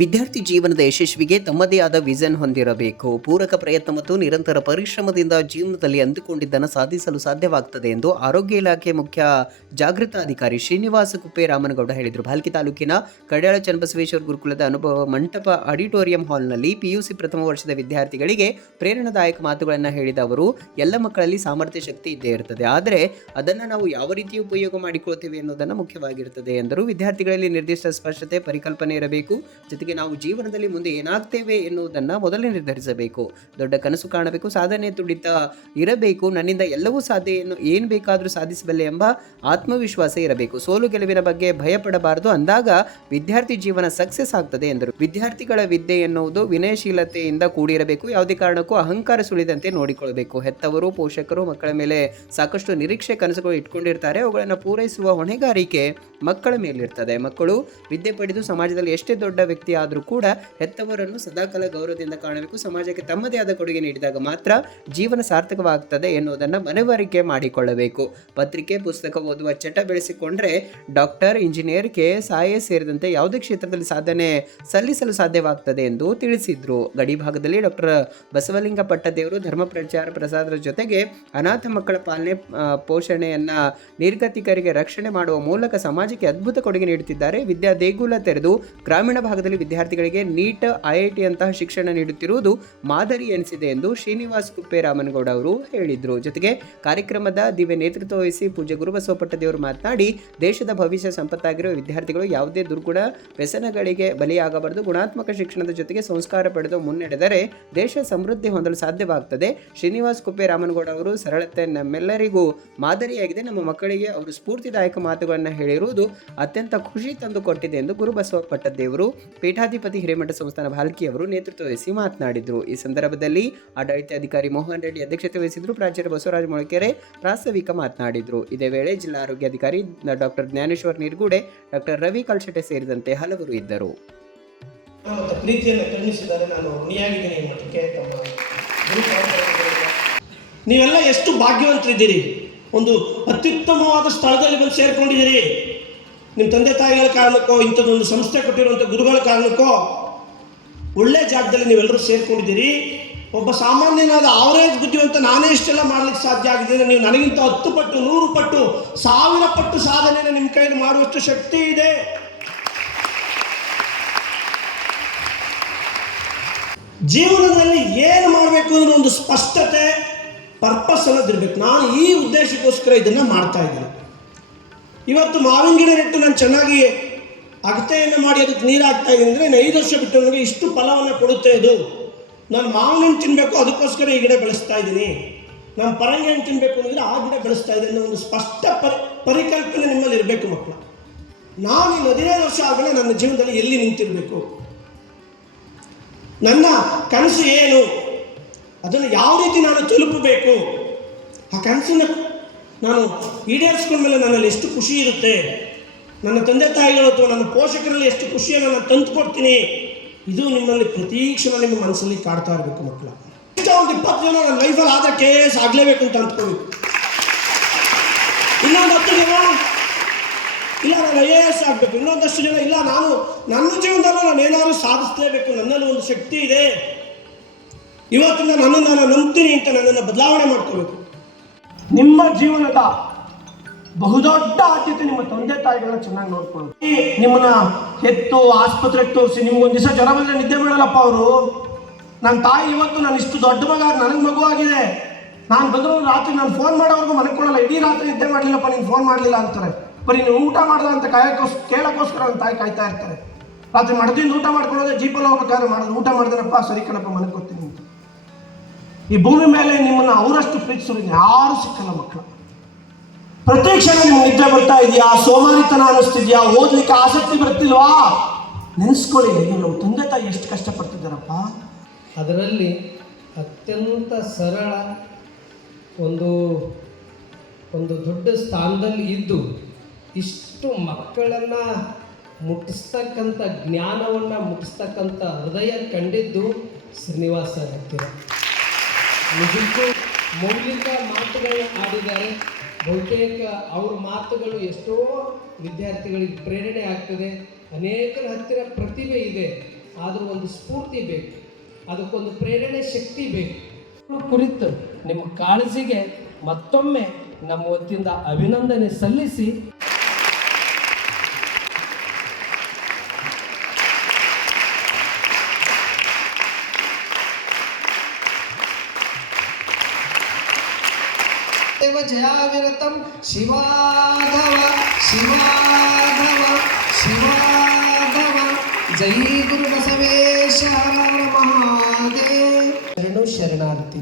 ವಿದ್ಯಾರ್ಥಿ ಜೀವನದ ಯಶಸ್ವಿಗೆ ತಮ್ಮದೇ ಆದ ವಿಷನ್ ಹೊಂದಿರಬೇಕು. ಪೂರಕ ಪ್ರಯತ್ನ ಮತ್ತು ನಿರಂತರ ಪರಿಶ್ರಮದಿಂದ ಜೀವನದಲ್ಲಿ ಅಂದುಕೊಂಡಿದ್ದನ್ನು ಸಾಧಿಸಲು ಸಾಧ್ಯವಾಗುತ್ತದೆ ಎಂದು ಆರೋಗ್ಯ ಇಲಾಖೆ ಮುಖ್ಯ ಜಾಗೃತಾಧಿಕಾರಿ ಶ್ರೀನಿವಾಸ ಕುಪ್ಪೆ ರಾಮನಗೌಡ ಹೇಳಿದರು. ಭಾಲ್ಕಿ ತಾಲೂಕಿನ ಕಡ್ಯಾಳ ಚನ್ನಬಸವೇಶ್ವರ ಗುರುಕುಲದ ಅನುಭವ ಮಂಟಪ ಆಡಿಟೋರಿಯಂ ಹಾಲ್ನಲ್ಲಿ ಪಿಯುಸಿ ಪ್ರಥಮ ವರ್ಷದ ವಿದ್ಯಾರ್ಥಿಗಳಿಗೆ ಪ್ರೇರಣಾದಾಯಕ ಮಾತುಗಳನ್ನು ಹೇಳಿದ ಅವರು, ಎಲ್ಲ ಮಕ್ಕಳಲ್ಲಿ ಸಾಮರ್ಥ್ಯ ಶಕ್ತಿ ಇದ್ದೇ ಇರ್ತದೆ, ಆದರೆ ಅದನ್ನು ನಾವು ಯಾವ ರೀತಿ ಉಪಯೋಗ ಮಾಡಿಕೊಳ್ತೇವೆ ಅನ್ನೋದನ್ನು ಮುಖ್ಯವಾಗಿರುತ್ತದೆ ಎಂದರು. ವಿದ್ಯಾರ್ಥಿಗಳಲ್ಲಿ ನಿರ್ದಿಷ್ಟ ಸ್ಪಷ್ಟತೆ, ಪರಿಕಲ್ಪನೆ ಇರಬೇಕು. ಜೊತೆಗೆ ನಾವು ಜೀವನದಲ್ಲಿ ಮುಂದೆ ಏನಾಗ್ತೇವೆ ಎನ್ನುವುದನ್ನು ಮೊದಲೇ ನಿರ್ಧರಿಸಬೇಕು. ದೊಡ್ಡ ಕನಸು ಕಾಣಬೇಕು, ಸಾಧನೆ ತುಡಿತ ಇರಬೇಕು. ನನ್ನಿಂದ ಎಲ್ಲವೂ ಸಾಧ್ಯ, ಏನು ಬೇಕಾದರೂ ಸಾಧಿಸಬಲ್ಲೆ ಎಂಬ ಆತ್ಮವಿಶ್ವಾಸ ಇರಬೇಕು. ಸೋಲು ಗೆಲುವಿನ ಬಗ್ಗೆ ಭಯಪಡಬಾರದು, ಅಂದಾಗ ವಿದ್ಯಾರ್ಥಿ ಜೀವನ ಸಕ್ಸಸ್ ಆಗ್ತದೆ ಎಂದರು. ವಿದ್ಯಾರ್ಥಿಗಳ ವಿದ್ಯೆ ಎನ್ನುವುದು ವಿನಯಶೀಲತೆಯಿಂದ ಕೂಡಿರಬೇಕು. ಯಾವುದೇ ಕಾರಣಕ್ಕೂ ಅಹಂಕಾರ ಸುಳಿದಂತೆ ನೋಡಿಕೊಳ್ಳಬೇಕು. ಹೆತ್ತವರು, ಪೋಷಕರು ಮಕ್ಕಳ ಮೇಲೆ ಸಾಕಷ್ಟು ನಿರೀಕ್ಷೆ, ಕನಸುಗಳು ಇಟ್ಕೊಂಡಿರ್ತಾರೆ. ಅವುಗಳನ್ನು ಪೂರೈಸುವ ಹೊಣೆಗಾರಿಕೆ ಮಕ್ಕಳ ಮೇಲಿರ್ತದೆ. ಮಕ್ಕಳು ವಿದ್ಯೆ ಪಡೆದು ಸಮಾಜದಲ್ಲಿ ಎಷ್ಟೇ ದೊಡ್ಡ ವ್ಯಕ್ತಿ ಆದರೂ ಕೂಡ ಹೆತ್ತವರನ್ನು ಸದಾಕಾಲ ಗೌರವದಿಂದ ಕಾಣಬೇಕು. ಸಮಾಜಕ್ಕೆ ತಮ್ಮದೇ ಆದ ಕೊಡುಗೆ ನೀಡಿದಾಗ ಮಾತ್ರ ಜೀವನ ಸಾರ್ಥಕವಾಗ್ತದೆ ಎನ್ನುವುದನ್ನು ಮನವರಿಕೆ ಮಾಡಿಕೊಳ್ಳಬೇಕು. ಪತ್ರಿಕೆ, ಪುಸ್ತಕ ಓದುವ ಚಟ ಬೆಳೆಸಿಕೊಂಡ್ರೆ ಡಾಕ್ಟರ್, ಇಂಜಿನಿಯರ್, KS, IAS ಸೇರಿದಂತೆ ಯಾವುದೇ ಕ್ಷೇತ್ರದಲ್ಲಿ ಸಾಧನೆ ಸಲ್ಲಿಸಲು ಸಾಧ್ಯವಾಗ್ತದೆ ಎಂದು ತಿಳಿಸಿದ್ರು. ಗಡಿ ಭಾಗದಲ್ಲಿ ಡಾಕ್ಟರ್ ಬಸವಲಿಂಗ ಪಟ್ಟದೇವರು ಧರ್ಮ ಪ್ರಚಾರ ಪ್ರಸಾದದ ಜೊತೆಗೆ ಅನಾಥ ಮಕ್ಕಳ ಪಾಲನೆ, ಪೋಷಣೆಯನ್ನ ನಿರ್ಗತಿಕರಿಗೆ ರಕ್ಷಣೆ ಮಾಡುವ ಮೂಲಕ ಸಮಾಜಕ್ಕೆ ಅದ್ಭುತ ಕೊಡುಗೆ ನೀಡುತ್ತಿದ್ದಾರೆ. ವಿದ್ಯಾ ದೇಗುಲ ತೆರೆದು ಗ್ರಾಮೀಣ ಭಾಗದಲ್ಲಿ ವಿದ್ಯಾರ್ಥಿಗಳಿಗೆ ನೀಟ್, IIT ಅಂತಹ ಶಿಕ್ಷಣ ನೀಡುತ್ತಿರುವುದು ಮಾದರಿ ಎನಿಸಿದೆ ಎಂದು ಶ್ರೀನಿವಾಸ ಕುಪ್ಪೆ ರಾಮನಗೌಡ ಅವರು ಹೇಳಿದರು. ಜೊತೆಗೆ ಕಾರ್ಯಕ್ರಮದ ದಿವ್ಯ ನೇತೃತ್ವ ವಹಿಸಿ ಪೂಜ್ಯ ಗುರುಬಸವ ಪಟ್ಟದೇವರು ಮಾತನಾಡಿ, ದೇಶದ ಭವಿಷ್ಯ ಸಂಪತ್ತಾಗಿರುವ ವಿದ್ಯಾರ್ಥಿಗಳು ಯಾವುದೇ ದುರ್ಗುಣ, ವ್ಯಸನಗಳಿಗೆ ಬಲಿಯಾಗಬಾರದು. ಗುಣಾತ್ಮಕ ಶಿಕ್ಷಣದ ಜೊತೆಗೆ ಸಂಸ್ಕಾರ ಪಡೆದು ಮುನ್ನಡೆದರೆ ದೇಶ ಸಮೃದ್ಧಿ ಹೊಂದಲು ಸಾಧ್ಯವಾಗುತ್ತದೆ. ಶ್ರೀನಿವಾಸ ಕುಪ್ಪೆ ರಾಮನಗೌಡ ಅವರು ಸರಳತೆ ನಮ್ಮೆಲ್ಲರಿಗೂ ಮಾದರಿಯಾಗಿದೆ. ನಮ್ಮ ಮಕ್ಕಳಿಗೆ ಅವರು ಸ್ಫೂರ್ತಿದಾಯಕ ಮಾತುಗಳನ್ನು ಹೇಳಿರುವುದು ಅತ್ಯಂತ ಖುಷಿ ತಂದು ಕೊಟ್ಟಿದೆ ಎಂದು ಗುರುಬಸವ ಪಟ್ಟದೇವರು ಪೀಠಾಧಿಪತಿ ಹಿರೇಮಠ ಸಂಸ್ಥಾನ ಭಾಲ್ಕಿ ಅವರು ನೇತೃತ್ವ ವಹಿಸಿ ಮಾತನಾಡಿದರು. ಈ ಸಂದರ್ಭದಲ್ಲಿ ಆಡಳಿತಾಧಿಕಾರಿ ಮೋಹನ್ ರೆಡ್ಡಿ ಅಧ್ಯಕ್ಷತೆ ವಹಿಸಿದ್ರು. ಪ್ರಾಚಾರ್ಯ ಬಸವರಾಜ ಮೊಳಕೆರೆ ಪ್ರಾಸ್ತಾವಿಕ ಮಾತನಾಡಿದರು. ಇದೇ ವೇಳೆ ಜಿಲ್ಲಾ ಆರೋಗ್ಯಾಧಿಕಾರಿ ಡಾಕ್ಟರ್ ಜ್ಞಾನೇಶ್ವರ್ ನಿರ್ಗುಡೆ, ಡಾಕ್ಟರ್ ರವಿ ಕಲ್ಶೆಟ್ಟೆ ಸೇರಿದಂತೆ ಹಲವರು ಇದ್ದರು. ಪ್ರೀತಿಯನ್ನು ಕರುಣಿಸಿದ್ದಾರೆ. ನಾನು ಋಣಿಯಾಗಿದ್ದೀನಿ ಈ ಮಠಕ್ಕೆ. ನೀವೆಲ್ಲ ಎಷ್ಟು ಭಾಗ್ಯವಂತರಿದ್ದೀರಿ. ಒಂದು ಅತ್ಯುತ್ತಮವಾದ ಸ್ಥಳದಲ್ಲಿ ಬಂದು ಸೇರ್ಕೊಂಡಿದ್ದೀರಿ. ನಿಮ್ಮ ತಂದೆ ತಾಯಿಗಳ ಕಾರಣಕ್ಕೋ, ಇಂಥದ್ದೊಂದು ಸಂಸ್ಥೆ ಕೊಟ್ಟಿರುವಂಥ ಗುರುಗಳ ಕಾರಣಕ್ಕೋ ಒಳ್ಳೆ ಜಾಗದಲ್ಲಿ ನೀವೆಲ್ಲರೂ ಸೇರ್ಕೊಂಡಿದ್ದೀರಿ. ಒಬ್ಬ ಸಾಮಾನ್ಯನಾದ ಆವರೇಜ್ ಬುದ್ಧಿವಂತ ನಾನೇ ಇಷ್ಟೆಲ್ಲ ಮಾಡಲಿಕ್ಕೆ ಸಾಧ್ಯ ಆಗಿದೆ. ನೀವು ನನಗಿಂತ 10 ಪಟ್ಟು, 100 ಪಟ್ಟು, 1000 ಪಟ್ಟು ಸಾಧನೆಯನ್ನು ನಿಮ್ಮ ಕೈಯಲ್ಲಿ ಮಾಡುವಷ್ಟು ಶಕ್ತಿ ಇದೆ. ಜೀವನದಲ್ಲಿ ಏನು ಮಾಡಬೇಕು ಅನ್ನೋ ಒಂದು ಸ್ಪಷ್ಟತೆ, ಪರ್ಪಸ್ ಅನ್ನೋದಿರ್ಬೇಕು. ನಾನು ಈ ಉದ್ದೇಶಕ್ಕೋಸ್ಕರ ಇದನ್ನು ಮಾಡ್ತಾ ಇದ್ದೀನಿ. ಇವತ್ತು ಮಾವಿನ ಗಿಡ ನೆಟ್ಟು ನಾನು ಚೆನ್ನಾಗಿ ಅಗತೆಯನ್ನು ಮಾಡಿ ಅದಕ್ಕೆ ನೀರು ಹಾಕ್ತಾ ಇದ್ದೀನಿ ಅಂದರೆ 5 ವರ್ಷ ಬಿಟ್ಟು ನನಗೆ ಇಷ್ಟು ಫಲವನ್ನು ಕೊಡುತ್ತೆ. ಇದು ನಾನು ಮಾವಿನ ಹಣ್ಣು ತಿನ್ನಬೇಕು, ಅದಕ್ಕೋಸ್ಕರ ಈ ಗಿಡ ಬೆಳೆಸ್ತಾ ಇದ್ದೀನಿ. ನಾನು ಪರಂಗಿ ಹಣ್ಣು ತಿನ್ನಬೇಕು ಅಂದರೆ ಆ ಗಿಡ ಬೆಳೆಸ್ತಾ ಇದ್ದೀನಿ ಅನ್ನೋ ಒಂದು ಸ್ಪಷ್ಟ ಪರಿಕಲ್ಪನೆ ನಿಮ್ಮಲ್ಲಿ ಇರಬೇಕು ಮಕ್ಕಳು. ನಾನು ಈ 15 ವರ್ಷ ಆದಮೇಲೆ ನನ್ನ ಜೀವನದಲ್ಲಿ ಎಲ್ಲಿ ನಿಂತಿರಬೇಕು, ನನ್ನ ಕನಸು ಏನು, ಅದನ್ನು ಯಾವ ರೀತಿ ನಾನು ತಲುಪಬೇಕು, ಆ ಕನಸನ್ನು ನಾನು ಈಡೇರಿಸ್ಕೊಂಡ್ಮೇಲೆ ನನ್ನಲ್ಲಿ ಎಷ್ಟು ಖುಷಿ ಇರುತ್ತೆ, ನನ್ನ ತಂದೆ ತಾಯಿಗಳು ಅಥವಾ ನನ್ನ ಪೋಷಕರಲ್ಲಿ ಎಷ್ಟು ಖುಷಿಯನ್ನು ನಾನು ತಂದು ಕೊಡ್ತೀನಿ, ಇದು ನಿಮ್ಮಲ್ಲಿ ಪ್ರತಿ ಕ್ಷಣ ನಿಮ್ಮ ಮನಸ್ಸಲ್ಲಿ ಕಾಡ್ತಾ ಇರಬೇಕು ಮಕ್ಕಳ. ಇಷ್ಟ ಒಂದು 20 ಜನ ನನ್ನ ಲೈಫಲ್ಲಿ ಆದರೆ KS ಆಗಲೇಬೇಕು ಅಂತ ಅಂದ್ಕೋಬೇಕು. ಇನ್ನೊಂದು 10 ಜನ ಇಲ್ಲ ನಾನು IAS ಆಗಬೇಕು, ಇನ್ನೊಂದಷ್ಟು ಜನ ಇಲ್ಲ ನಾನು ನನ್ನ ಜೀವನದಲ್ಲೂ ನಾನು ಏನಾದರೂ ಸಾಧಿಸಲೇಬೇಕು, ನನ್ನಲ್ಲಿ ಒಂದು ಶಕ್ತಿ ಇದೆ, ಇವತ್ತಿಂದ ನನ್ನನ್ನು ನಾನು ನಂಬ್ತೀನಿ ಅಂತ ನನ್ನನ್ನು ಬದಲಾವಣೆ ಮಾಡ್ಕೋಬೇಕು. ನಿಮ್ಮ ಜೀವನದ ಬಹುದೊಡ್ಡ ಆದ್ಯತೆ ನಿಮ್ಮ ತಂದೆ ತಾಯಿಗಳನ್ನ ಚೆನ್ನಾಗಿ ನೋಡ್ಕೊಳ್ಳೋದು. ನಿಮ್ಮನ್ನ ಹೆತ್ತು ಆಸ್ಪತ್ರೆಗೆ ತೋರಿಸಿ ನಿಮ್ಗೊಂದು ದಿವಸ ಜ್ವರ ಬಂದರೆ ನಿದ್ದೆ ಬೀಳಲ್ಲಪ್ಪ ಅವರು. ನನ್ನ ತಾಯಿ ಇವತ್ತು ನಾನು ಇಷ್ಟು ದೊಡ್ಡ ಮಗ, ನನಗೆ ಮಗು ಆಗಿದೆ, ನಾನು ಬಂದರೂ ರಾತ್ರಿ ನಾನು ಫೋನ್ ಮಾಡೋವರೆಗೂ ಮನೆಕೊಳ್ಳಲ್ಲ, ಇಡೀ ರಾತ್ರಿ ನಿದ್ದೆ ಮಾಡಲಿಲ್ಲಪ್ಪ, ನೀನು ಫೋನ್ ಮಾಡಲಿಲ್ಲ ಅಂತಾರೆ. ಬರೀ ನೀವು ಊಟ ಮಾಡಿದ ಅಂತ ಕೇಳೋಕ್ಕೋಸ್ಕರ ನನ್ನ ತಾಯಿ ಕಾಯ್ತಾ ಇರ್ತಾರೆ. ರಾತ್ರಿ ಮಡದಿಂದ ಊಟ ಮಾಡ್ಕೊಳ್ಳೋದೇ, ಜೀಪಲ್ಲಿ ಹೋಗ್ಬೇಕಾದ್ರೆ ಮಾಡೋದು, ಊಟ ಮಾಡಿದ್ರಪ್ಪ ಸರಿ ಕಣಪ್ಪ ಮನೆಗೆ ಗೊತ್ತೀನಿ ಅಂತ. ಈ ಭೂಮಿ ಮೇಲೆ ನಿಮ್ಮನ್ನು ಅವರಷ್ಟು ಪ್ರೀತಿಸೋರು ಯಾರು ಸಿಕ್ಕಲ್ಲ ಮಕ್ಕಳು. ಪ್ರತಿ ಕ್ಷಣ ನಿಮ್ಗೆ ನಿದ್ದೆ ಬರ್ತಾ ಇದೆಯಾ, ಸೋಮಾರಿತನ ಅನ್ನಿಸ್ತಿದ್ಯಾ, ಓದ್ಲಿಕ್ಕೆ ಆಸಕ್ತಿ ಬರ್ತಿಲ್ವಾ, ನೆನೆಸ್ಕೊಳ್ಳಿ ನಮ್ಮ ತಂದೆ ತಾಯಿ ಎಷ್ಟು ಕಷ್ಟಪಡ್ತಿದ್ದಾರಪ್ಪ. ಅದರಲ್ಲಿ ಅತ್ಯಂತ ಸರಳ ಒಂದು ದೊಡ್ಡ ಸ್ಥಾನದಲ್ಲಿ ಇದ್ದು ಇಷ್ಟು ಮಕ್ಕಳನ್ನು ಮುಟ್ಟಿಸ್ತಕ್ಕಂಥ, ಜ್ಞಾನವನ್ನು ಮುಟ್ಟಿಸ್ತಕ್ಕಂಥ ಹೃದಯ ಕಂಡಿದ್ದು ಶ್ರೀನಿವಾಸ ಹತ್ತಿರ. ನಿಜಕ್ಕೂ ಮೌಲಿಕ ಮಾತುಗಳು ಆಡಿದ್ದಾರೆ. ಬಹುತೇಕ ಅವ್ರ ಮಾತುಗಳು ಎಷ್ಟೋ ವಿದ್ಯಾರ್ಥಿಗಳಿಗೆ ಪ್ರೇರಣೆ ಆಗ್ತದೆ. ಅನೇಕರ ಹತ್ತಿರ ಪ್ರತಿಭೆ ಇದೆ, ಆದರೂ ಒಂದು ಸ್ಫೂರ್ತಿ ಬೇಕು, ಅದಕ್ಕೊಂದು ಪ್ರೇರಣೆ ಶಕ್ತಿ ಬೇಕು. ಕುರಿತು ನಿಮ್ಮ ಕಾಳಜಿಗೆ ಮತ್ತೊಮ್ಮೆ ನಮ್ಮ ವತಿಯಿಂದ ಅಭಿನಂದನೆ ಸಲ್ಲಿಸಿ ಜಯಾವಿರತಂ ಶಿವಾಧವ ಶಿವಾಧವ ಶಿವಾಧವ ಜೈ ಗುರು ಬಸವೇಶ ಹರ ಮಹಾದೇವ. ಶರಣು ಶರಣಾರ್ಥಿ.